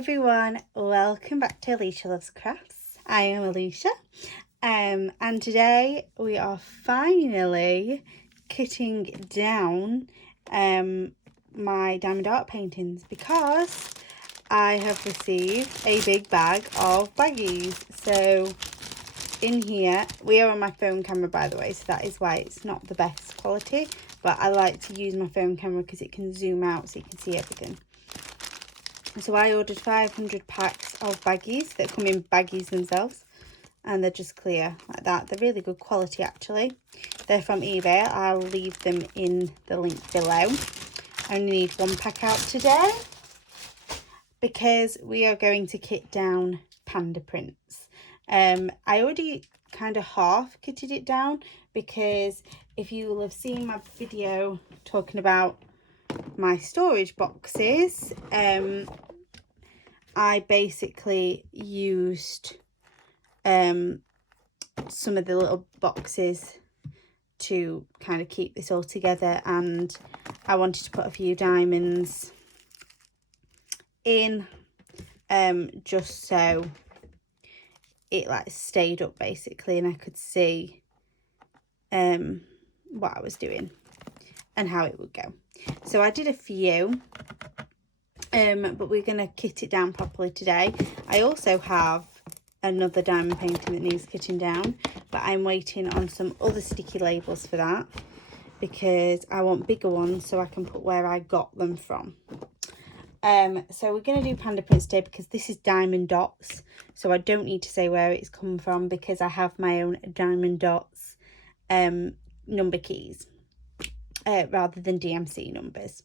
everyone, welcome back to Alisha Loves Crafts. I am Alisha, and today we are finally cutting down my Diamond Dotz paintings because I have received a big bag of baggies. So in here, we are on my phone camera, by the way, so that is why it's not the best quality, but I like to use my phone camera because it can zoom out so you can see everything. So I ordered 500 packs of baggies that come in baggies themselves, and they're just clear like that. They're really good quality actually. They're from eBay. I'll leave them in the link below. I only need one pack out today because we are going to kit down Panda Prince. I already kind of half kitted it down because if you will have seen my video talking about my storage boxes, I basically used some of the little boxes to kind of keep this all together, and I wanted to put a few diamonds in just so it like stayed up basically and I could see what I was doing and how it would go. So I did a few, but we're going to kit it down properly today. I also have another diamond painting that needs kitting down, but I'm waiting on some other sticky labels for that because I want bigger ones so I can put where I got them from. So we're going to do Panda Prince today because this is Diamond Dotz, so I don't need to say where it's come from because I have my own Diamond Dotz number keys rather than DMC numbers.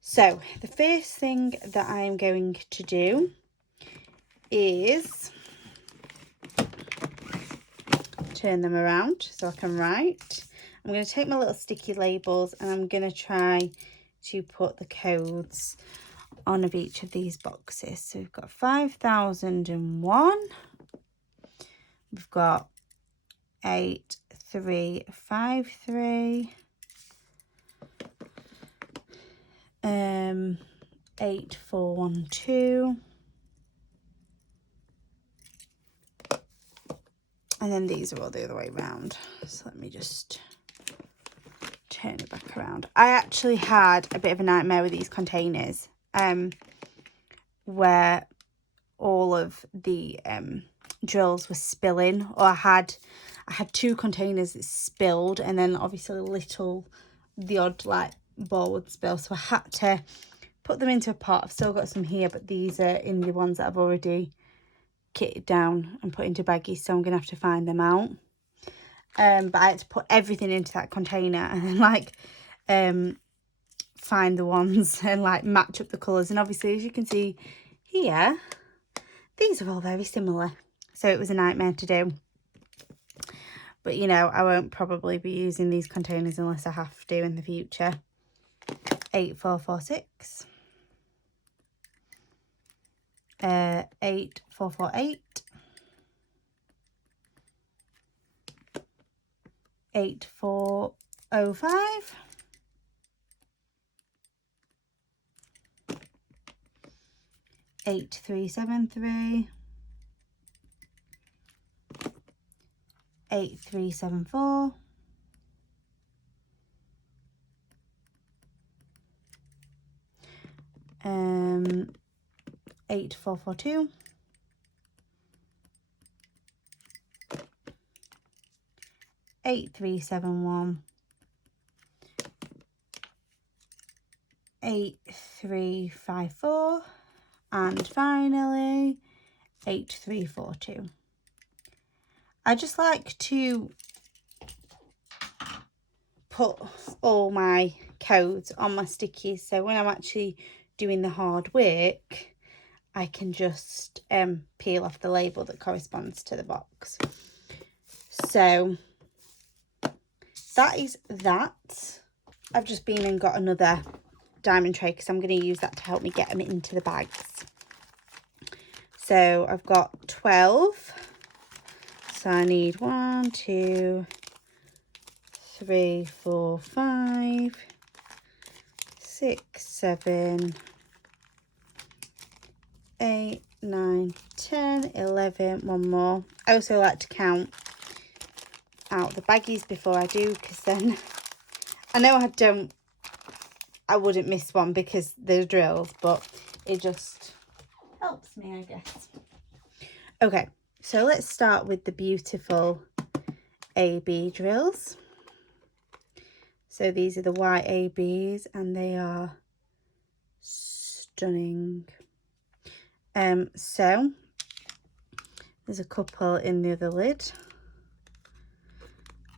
So the first thing that I am going to do is turn them around so I can write. I'm going to take my little sticky labels and I'm going to try to put the codes on of each of these boxes. So we've got 5001, we've got 8353, 8412, and then these are all the other way around. So let me just turn it back around. I actually had a bit of a nightmare with these containers where all of the drills were spilling, or I had two containers that spilled, and then obviously the odd like ball would spill, so I had to put them into a pot. I've still got some here, but these are in the ones that I've already kitted down and put into baggies, so I'm gonna have to find them out. But I had to put everything into that container and then like find the ones and like match up the colours, and obviously as you can see here, these are all very similar, so it was a nightmare to do. But you know, I won't probably be using these containers unless I have to in the future. 8446, 8448, 8405, 8373, 8374, 8442, 8371, 8354, and finally 8342. I just like to put all my codes on my stickies, so when I'm actually doing the hard work I can just peel off the label that corresponds to the box. So that is that. I've just been and got another diamond tray because I'm going to use that to help me get them into the bags. So I've got 12, so I need 1, 2, 3, 4, 5, 6, 7, 8, 9, 10, 11, one more. I also like to count out the baggies before I do, because then I know I wouldn't miss one because they're drills, but it just helps me, I guess. Okay, so let's start with the beautiful AB drills. So these are the white ABs and they are stunning. So there's a couple in the other lid,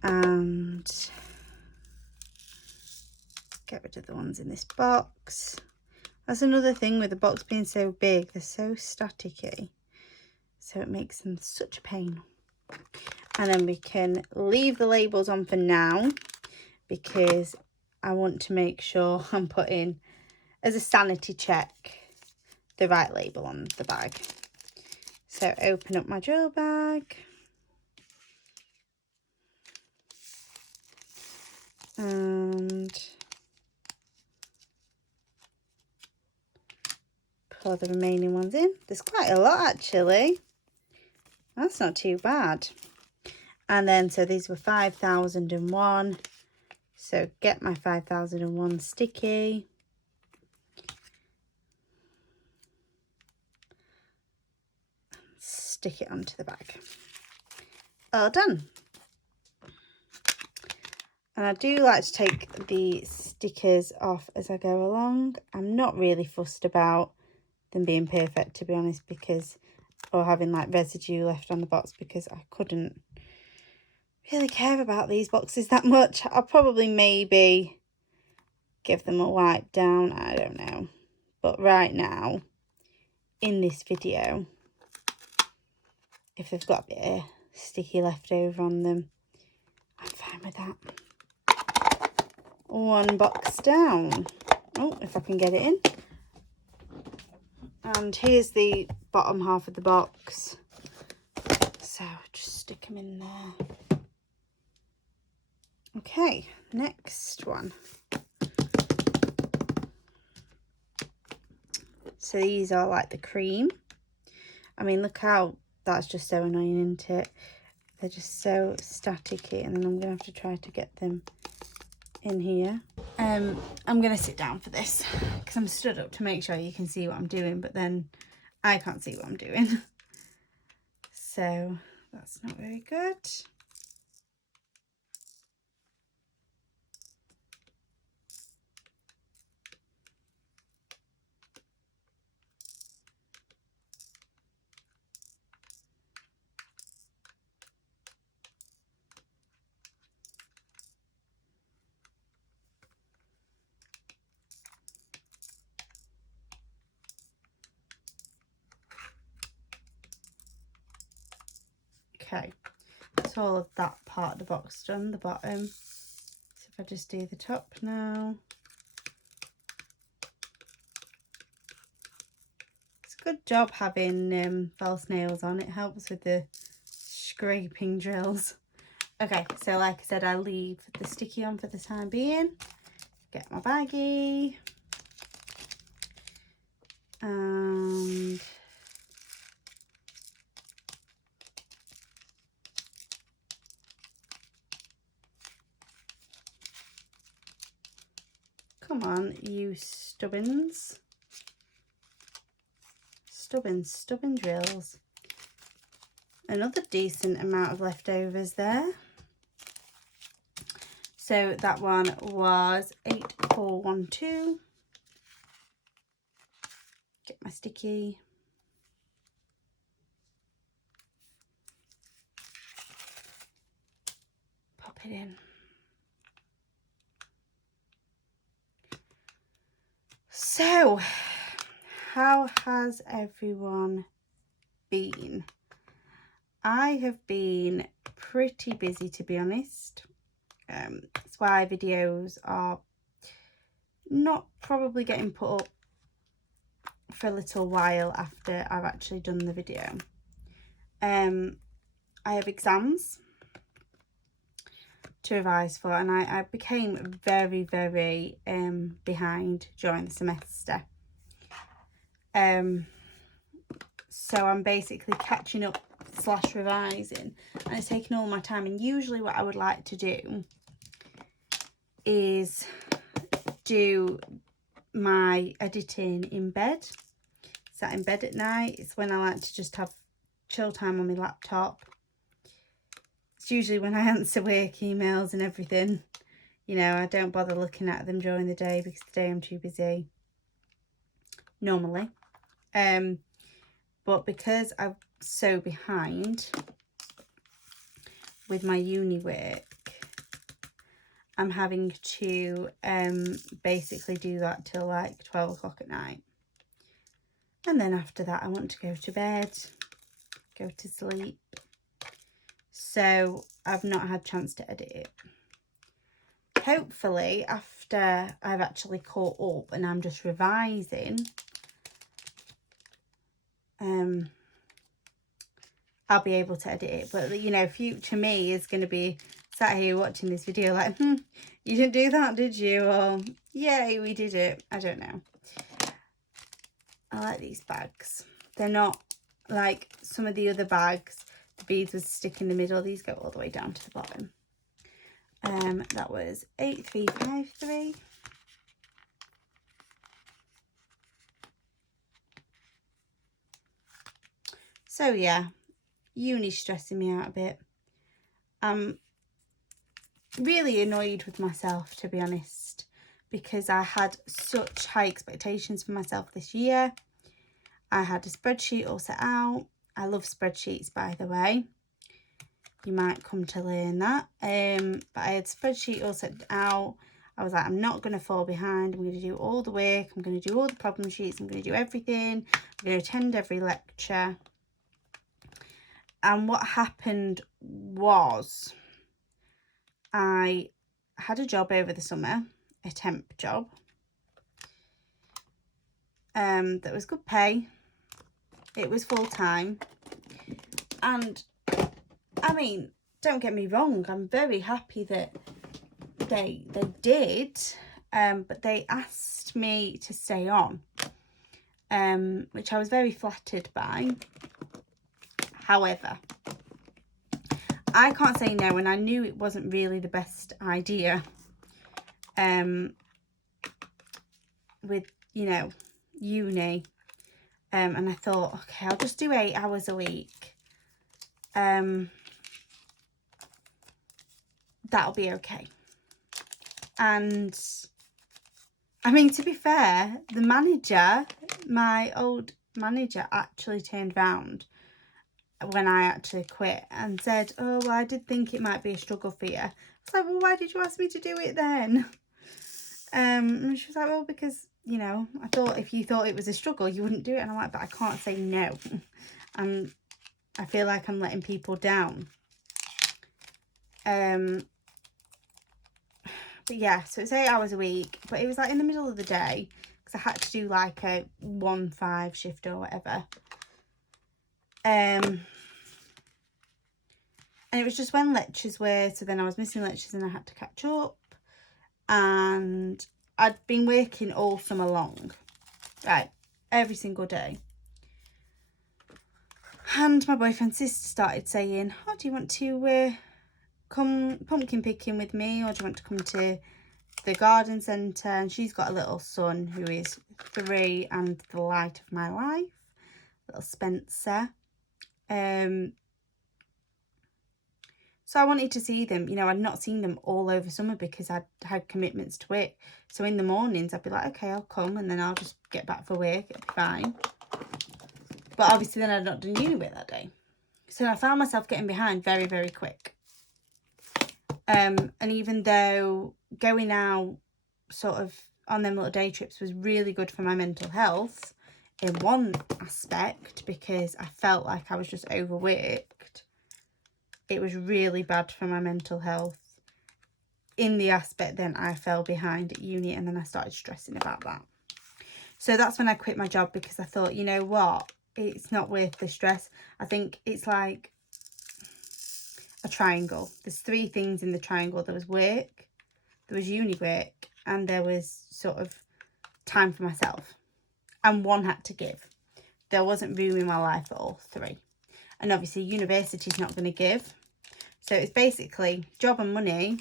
and get rid of the ones in this box. That's another thing with the box being so big, they're so staticky, so it makes them such a pain. And then we can leave the labels on for now, because I want to make sure I'm putting, as a sanity check, the right label on the bag. So open up my drill bag. And pour the remaining ones in. There's quite a lot actually. That's not too bad. And then, so these were 5001. So get my 5001 sticky. Stick it onto the bag. All done. And I do like to take the stickers off as I go along. I'm not really fussed about them being perfect, to be honest, because, or having like residue left on the box, because I couldn't really care about these boxes that much. I'll probably maybe give them a wipe down, I don't know. But right now, in this video, if they've got a bit of sticky left over on them, I'm fine with that. One box down. Oh, if I can get it in. And here's the bottom half of the box. So just stick them in there. Okay, next one. So these are like the cream. I mean, look how that's just so annoying, isn't it? They're just so staticky, and then I'm gonna have to try to get them in here. I'm gonna sit down for this because I'm stood up to make sure you can see what I'm doing, but then I can't see what I'm doing. So that's not very good. Okay, so all of that part of the box done, the bottom. So if I just do the top now. It's a good job having false nails on. It helps with the scraping drills. Okay, so like I said, I leave the sticky on for the time being. Get my baggie. And come on, you stubbins. Stubborn drills. Another decent amount of leftovers there. So that one was 8412. Get my sticky. Pop it in. So, how has everyone been? I have been pretty busy, to be honest. That's why videos are not probably getting put up for a little while after I've actually done the video. I have exams to revise for, and I became very behind during the semester. So I'm basically catching up / revising, and it's taking all my time. And usually what I would like to do is do my editing in bed, sat in bed at night. It's when I like to just have chill time on my laptop. It's usually when I answer work emails and everything. You know, I don't bother looking at them during the day because today I'm too busy normally. But because I'm so behind with my uni work, I'm having to basically do that till like 12 o'clock at night. And then after that I want to go to bed, go to sleep. So I've not had a chance to edit it. Hopefully after I've actually caught up and I'm just revising, I'll be able to edit it. But you know, future me is going to be sat here watching this video like, you didn't do that, did you? Or, yay, we did it. I don't know. I like these bags. They're not like some of the other bags. The beads would stick in the middle. These go all the way down to the bottom. That was 8353. So yeah, uni's stressing me out a bit. I'm really annoyed with myself, to be honest, because I had such high expectations for myself this year. I had a spreadsheet all set out. I love spreadsheets, by the way. You might come to learn that. But I had a spreadsheet all set out. I was like, I'm not going to fall behind. I'm going to do all the work. I'm going to do all the problem sheets. I'm going to do everything. I'm going to attend every lecture. And what happened was I had a job over the summer, a temp job, that was good pay. It was full time. And I mean, don't get me wrong, I'm very happy that they did, but they asked me to stay on, which I was very flattered by. However, I can't say no, and I knew it wasn't really the best idea with, you know, uni. And I thought, okay, I'll just do 8 hours a week. That'll be okay. And I mean, to be fair, the manager, my old manager, actually turned round when I actually quit and said, oh, well, I did think it might be a struggle for you. I was like, well, why did you ask me to do it then? And she was like, well, because, you know, I thought if you thought it was a struggle, you wouldn't do it. And I'm like, but I can't say no. And I feel like I'm letting people down. But yeah, so it's 8 hours a week, but it was like in the middle of the day because I had to do like a 1-5 shift or whatever. And it was just when lectures were, so then I was missing lectures and I had to catch up. And I'd been working all summer long, right, every single day. And my boyfriend's sister started saying, oh, do you want to come pumpkin picking with me, or do you want to come to the garden centre? And she's got a little son who is 3 and the light of my life, little Spencer. So I wanted to see them. You know, I'd not seen them all over summer because I'd had commitments to work. So in the mornings, I'd be like, okay, I'll come, and then I'll just get back for work. It'll be fine. But obviously then I'd not done uni work that day. So I found myself getting behind very, very quick. And even though going out sort of on them little day trips was really good for my mental health in one aspect, because I felt like I was just overworked, it was really bad for my mental health in the aspect then I fell behind at uni, and then I started stressing about that. So that's when I quit my job, because I thought, you know what, it's not worth the stress. I think it's like a triangle. There's 3 things in the triangle. There was work, there was uni work, and there was sort of time for myself. And one had to give. there wasn't room in my life for all three. And obviously university's not going to give. So it's basically job and money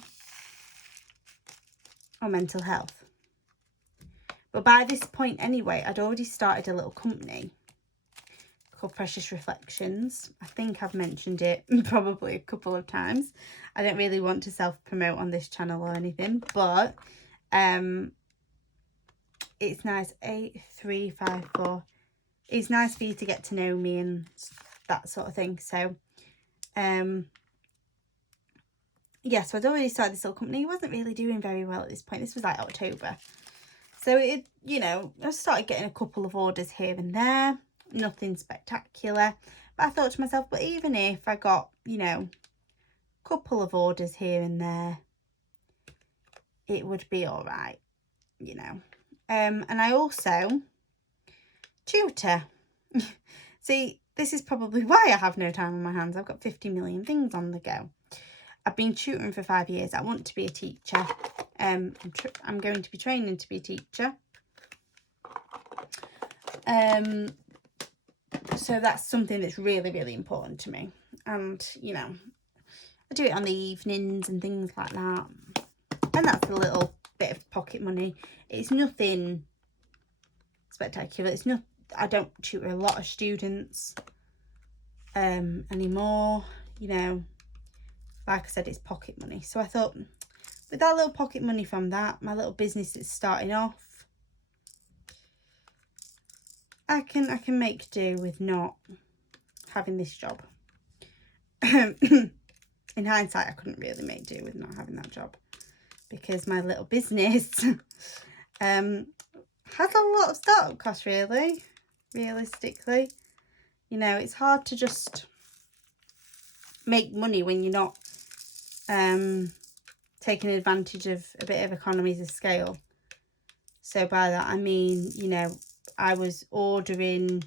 or mental health. But by this point anyway, I'd already started a little company called Precious Reflections. I think I've mentioned it probably a couple of times. I don't really want to self-promote on this channel or anything, but it's nice. 8354. It's nice for you to get to know me and that sort of thing. So yeah, so I'd already started this little company. It wasn't really doing very well at this point. This was like October. So it, you know, I started getting a couple of orders here and there. Nothing spectacular. But I thought to myself, but even if I got, you know, a couple of orders here and there, it would be all right, you know. And I also tutor. See, this is probably why I have no time on my hands. I've got 50 million things on the go. I've been tutoring for 5 years. I want to be a teacher. I'm going to be training to be a teacher. So that's something that's really, really important to me. And, you know, I do it on the evenings and things like that. And that's a little bit of pocket money. It's nothing spectacular. It's not, I don't tutor a lot of students anymore, you know. Like I said, it's pocket money. So I thought, with that little pocket money from that, my little business is starting off, I can make do with not having this job. In hindsight, I couldn't really make do with not having that job, because my little business has a lot of startup costs, really, realistically. You know, it's hard to just make money when you're not taking advantage of a bit of economies of scale. So by that I mean, you know, I was ordering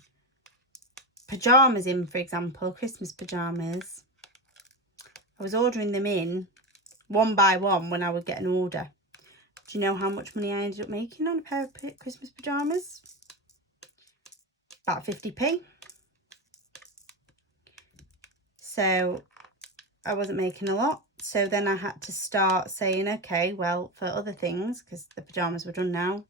pyjamas in, for example, Christmas pyjamas. I was ordering them in one by one when I would get an order. Do you know how much money I ended up making on a pair of Christmas pyjamas? About 50p. So I wasn't making a lot. So then I had to start saying, okay, well, for other things, because the pyjamas were done now,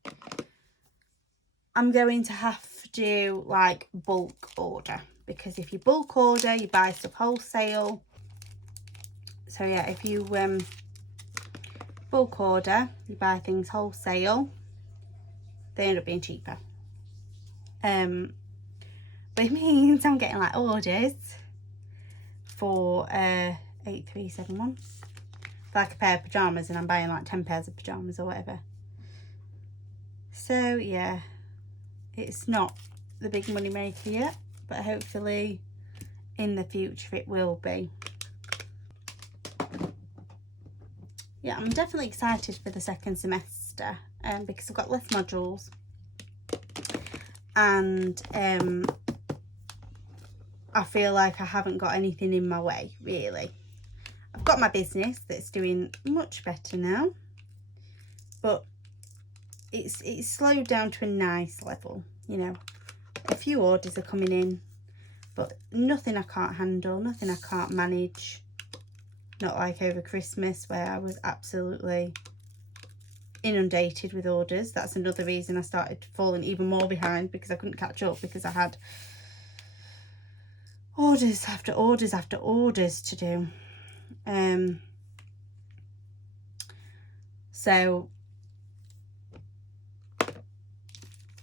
I'm going to have to do like bulk order, because if you bulk order, you buy stuff wholesale. So yeah, if you bulk order, you buy things wholesale, they end up being cheaper. But it means I'm getting like orders for 8371 for like a pair of pyjamas, and I'm buying like 10 pairs of pyjamas or whatever. So yeah, it's not the big money maker yet, but hopefully in the future it will be. Yeah, I'm definitely excited for the second semester because I've got less modules, and I feel like I haven't got anything in my way, really. I've got my business that's doing much better now, but it's slowed down to a nice level, you know. A few orders are coming in, but nothing I can't handle, nothing I can't manage. Not like over Christmas, where I was absolutely inundated with orders. That's another reason I started falling even more behind, because I couldn't catch up, because I had orders after orders after orders to do. So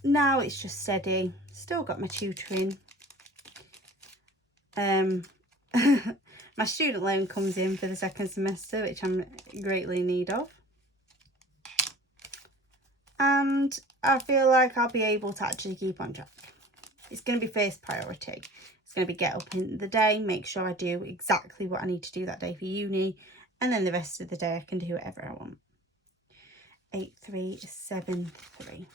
now it's just steady. Still got my tutoring. My student loan comes in for the second semester, which I'm greatly in need of. And I feel like I'll be able to actually keep on track. It's going to be first priority. It's going to be get up in the day, make sure I do exactly what I need to do that day for uni, and then the rest of the day I can do whatever I want. 8373.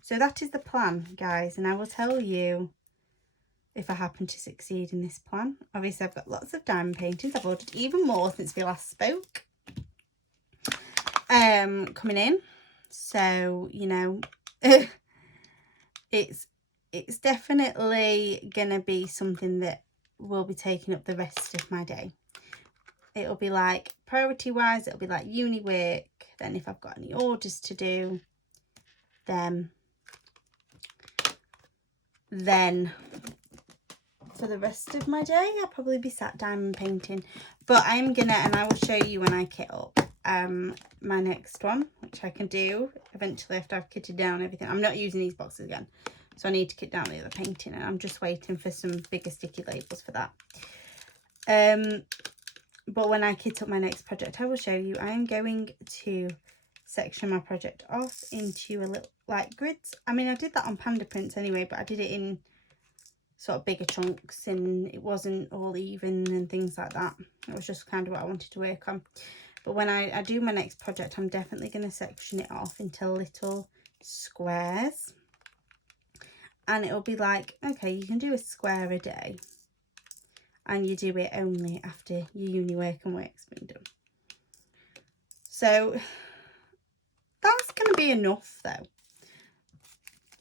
So that is the plan, guys, and I will tell you if I happen to succeed in this plan. Obviously, I've got lots of diamond paintings. I've ordered even more since we last spoke. Coming in. So, you know, it's it's definitely gonna be something that will be taking up the rest of my day. It'll be like, priority wise, it'll be like uni work. Then if I've got any orders to do, then for the rest of my day, I'll probably be sat diamond painting. But I'm gonna, and I will show you when I kit up my next one, which I can do eventually after I've kitted down everything. I'm not using these boxes again, so I need to kit down the other painting, and I'm just waiting for some bigger sticky labels for that. But when I kit up my next project, I will show you. I am going to section my project off into a little like grids. I mean, I did that on Panda Prince anyway, but I did it in sort of bigger chunks, and it wasn't all even and things like that. It was just kind of what I wanted to work on. But when I do my next project, I'm definitely going to section it off into little squares, and it'll be like, okay, you can do a square a day, and you do it only after your uni work and work's been done. So that's going to be enough though.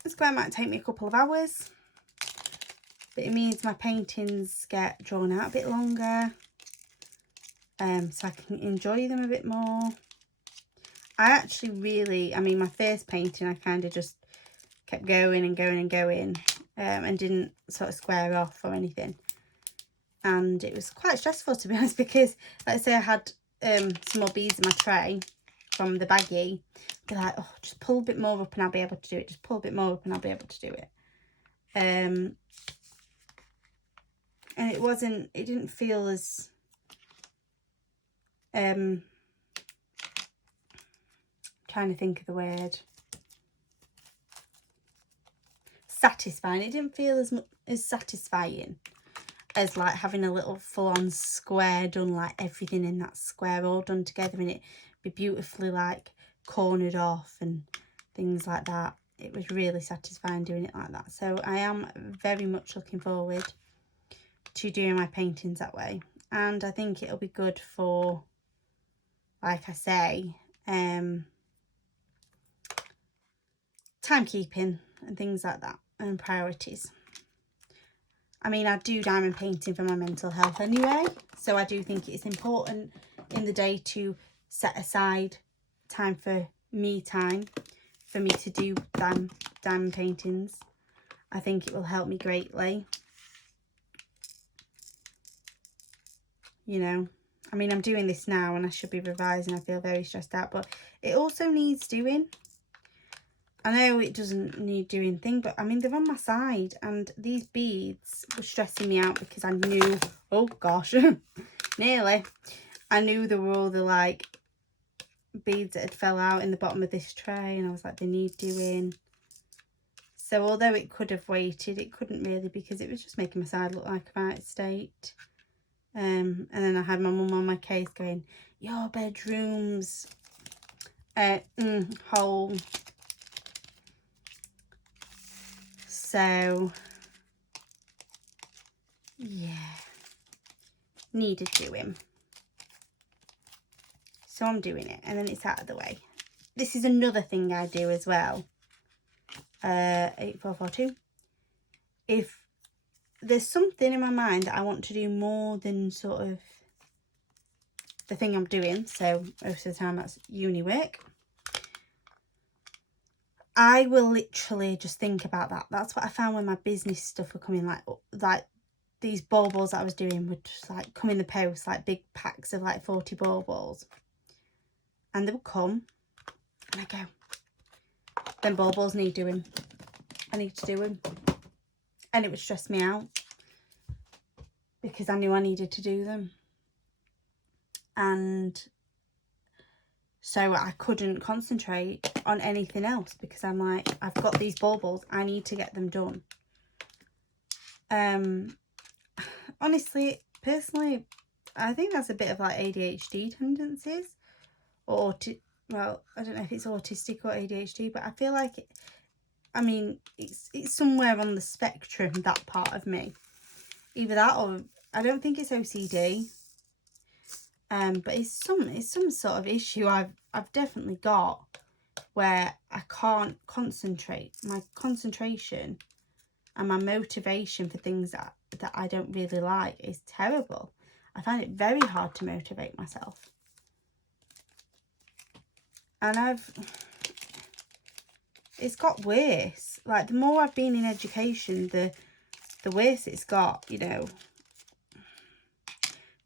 The square might take me a couple of hours, but it means my paintings get drawn out a bit longer, so I can enjoy them a bit more. I actually really, I mean, my first painting, I kind of just kept going and going and going, and didn't sort of square off or anything. And it was quite stressful, to be honest, because let's say I had some more beads in my tray from the baggie, be like, oh, just pull a bit more up and I'll be able to do it. Just pull a bit more up and I'll be able to do it. And it didn't feel as trying to think of the word, satisfying. It didn't feel as satisfying as like having a little full-on square done, like everything in that square all done together, and it be beautifully like cornered off and things like that. It was really satisfying doing it like that. So I am very much looking forward to doing my paintings that way, and I think it'll be good for, like I say, timekeeping and things like that, and priorities. I mean, I do diamond painting for my mental health anyway, so I do think it's important in the day to set aside time for me time for me to do diamond paintings. I think it will help me greatly. You know, I mean, I'm doing this now and I should be revising. I feel very stressed out, but it also needs doing. I know it doesn't need doing thing, but I mean, they're on my side, and these beads were stressing me out because I knew, oh gosh, nearly, I knew there were all the like beads that had fell out in the bottom of this tray, and I was like, they need doing. So although it could have waited, it couldn't really, because it was just making my side look like a right state. And then I had my mum on my case going, your bedroom's whole. So yeah, needed doing. So I'm doing it, and then it's out of the way. This is another thing I do as well. 8442. If there's something in my mind that I want to do more than sort of the thing I'm doing, so most of the time that's uni work, I will literally just think about that. That's what I found when my business stuff were coming, like these baubles that I was doing would just like come in the post, like big packs of like 40 baubles, and they would come and I go, them baubles need doing, I need to do them, and it would stress me out because I knew I needed to do them, and so I couldn't concentrate on anything else because I'm like, I've got these baubles, I need to get them done. Honestly, personally, I think that's a bit of like ADHD tendencies, or well, I don't know if it's autistic or ADHD, but I feel like it, I mean, it's somewhere on the spectrum, that part of me. Either that, or I don't think it's OCD. But it's some sort of issue I've definitely got, where I can't concentrate. My concentration and my motivation for things that I don't really like is terrible. I find it very hard to motivate myself. And it's got worse. Like, the more I've been in education, the worse it's got, you know.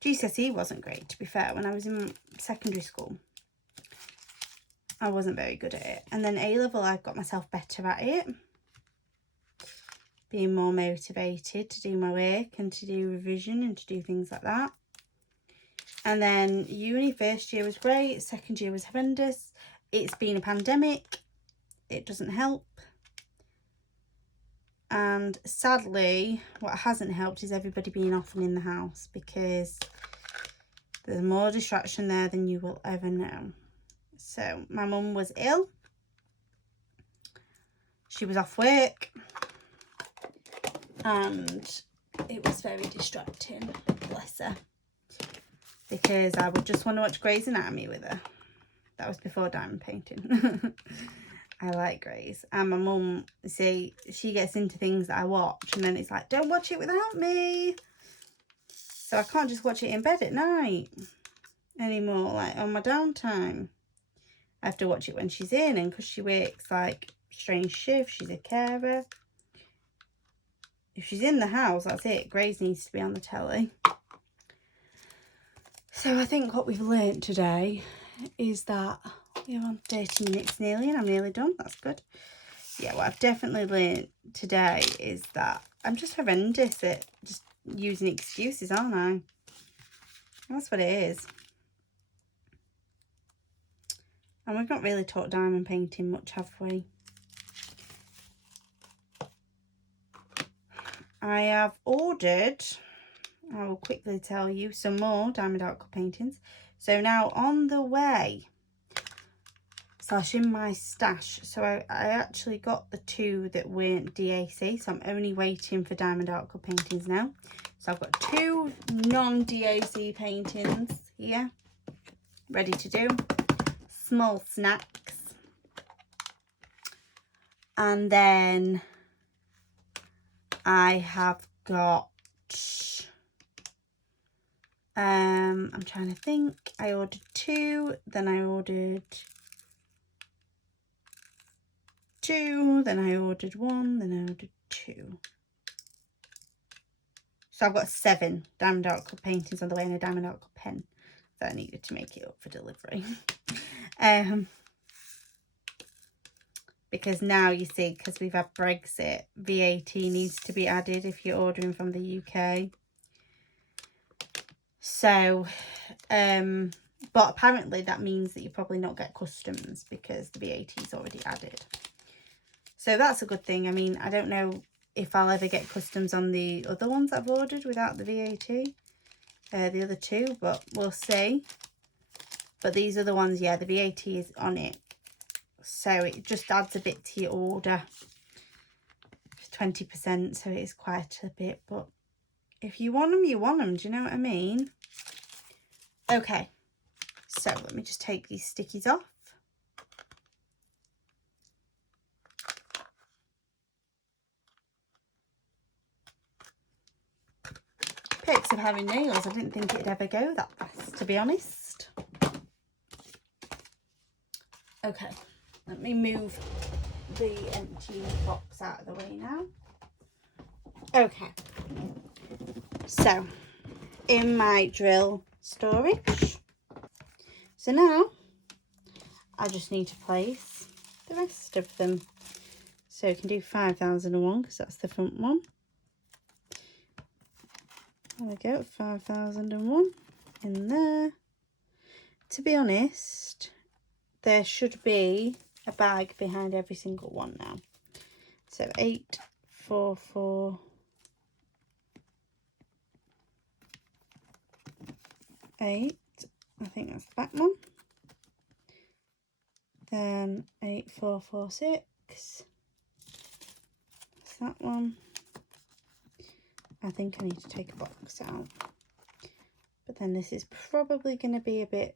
GCSE wasn't great, to be fair. When I was in secondary school, I wasn't very good at it. And then A-level, I got myself better at it. Being more motivated to do my work and to do revision and to do things like that. And then uni, first year was great. Second year was horrendous. It's been a pandemic. It doesn't help. And sadly, what hasn't helped is everybody being off and in the house, because there's more distraction there than you will ever know. So my mum was ill. She was off work. And it was very distracting, bless her. Because I would just want to watch Grey's Anatomy with her. That was before diamond painting. I like Grey's. And my mum, see, she gets into things that I watch, and then it's like, don't watch it without me. So I can't just watch it in bed at night anymore, like on my downtime. I have to watch it when she's in, and because she works like strange shifts, she's a carer. If she's in the house, that's it. Grey's needs to be on the telly. So I think what we've learnt today is that we're on 30 minutes nearly, and I'm nearly done. That's good. Yeah, what I've definitely learnt today is that I'm just horrendous at just using excuses, aren't I? That's what it is. And we've not really taught diamond painting much, have we? I have ordered, I will quickly tell you, some more Diamond Dotz paintings. So now on the way, / in my stash. So I actually got the 2 that weren't DAC. So I'm only waiting for Diamond Dotz paintings now. So I've got 2 non-DAC paintings here, ready to do. Small snacks. And then I have got, I'm trying to think, I ordered 2, then I ordered 2, then I ordered 1, then I ordered 2. So I've got 7 Diamond Dotz paintings on the way, and a Diamond Dotz pen that I needed to make it up for delivery. Because now, you see, because we've had Brexit, VAT needs to be added if you're ordering from the UK. So, but apparently that means that you probably not get customs because the VAT is already added. So that's a good thing. I mean, I don't know if I'll ever get customs on the other ones I've ordered without the VAT. The other 2, but we'll see. But these other ones, yeah, the VAT is on it. So it just adds a bit to your order. 20%, so it is quite a bit. But if you want them, you want them. Do you know what I mean? Okay. So let me just take these stickies off. Perks of having nails. I didn't think it'd ever go that fast, to be honest. Okay. Let me move the empty box out of the way now. Okay. So, in my drill storage. So now, I just need to place the rest of them. So you can do 5001 because that's the front one. There we go, 5001 in there. To be honest, there should be a bag behind every single one now. So 844 8, I think that's the back one. Then 8446, that's that one. I think I need to take a box out, but then this is probably going to be a bit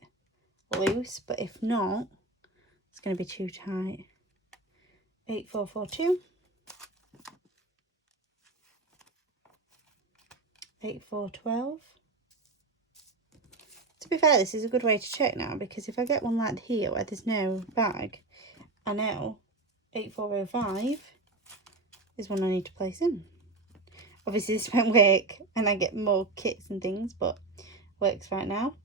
loose, but if not, it's going to be too tight. 8442, 8, 4, 12. To be fair, this is a good way to check now, because if I get one like here where there's no bag, I know 8405 is one I need to place in. Obviously this won't work and I get more kits and things, but works right now.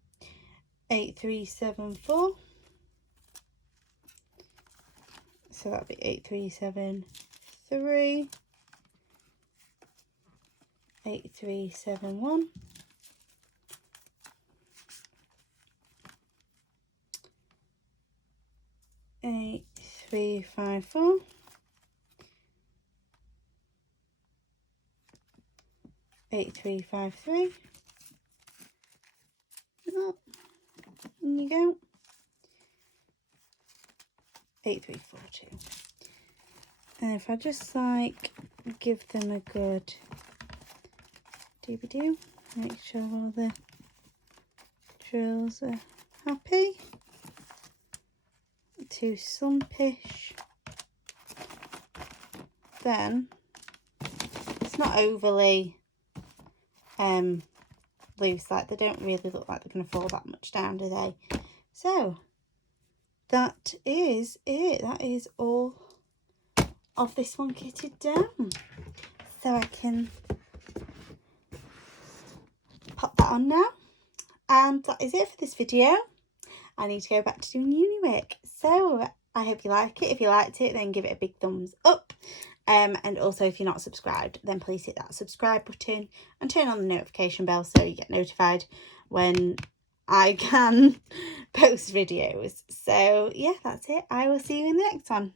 8374. So that'll be 8373. 8371. 8354. 8353. Oh, in you go. 8342. And if I just like give them a good doobie-doo, make sure all the drills are happy. Too slumpish. Then it's not overly loose, like they don't really look like they're going to fall that much down, do they? So that is it. That is all of this one kitted down. So I can pop that on now. And that is it for this video. I need to go back to doing uni work. So I hope you like it. If you liked it, then give it a big thumbs up. And also, if you're not subscribed, then please hit that subscribe button and turn on the notification bell so you get notified when I can post videos. So yeah, that's it. I will see you in the next one.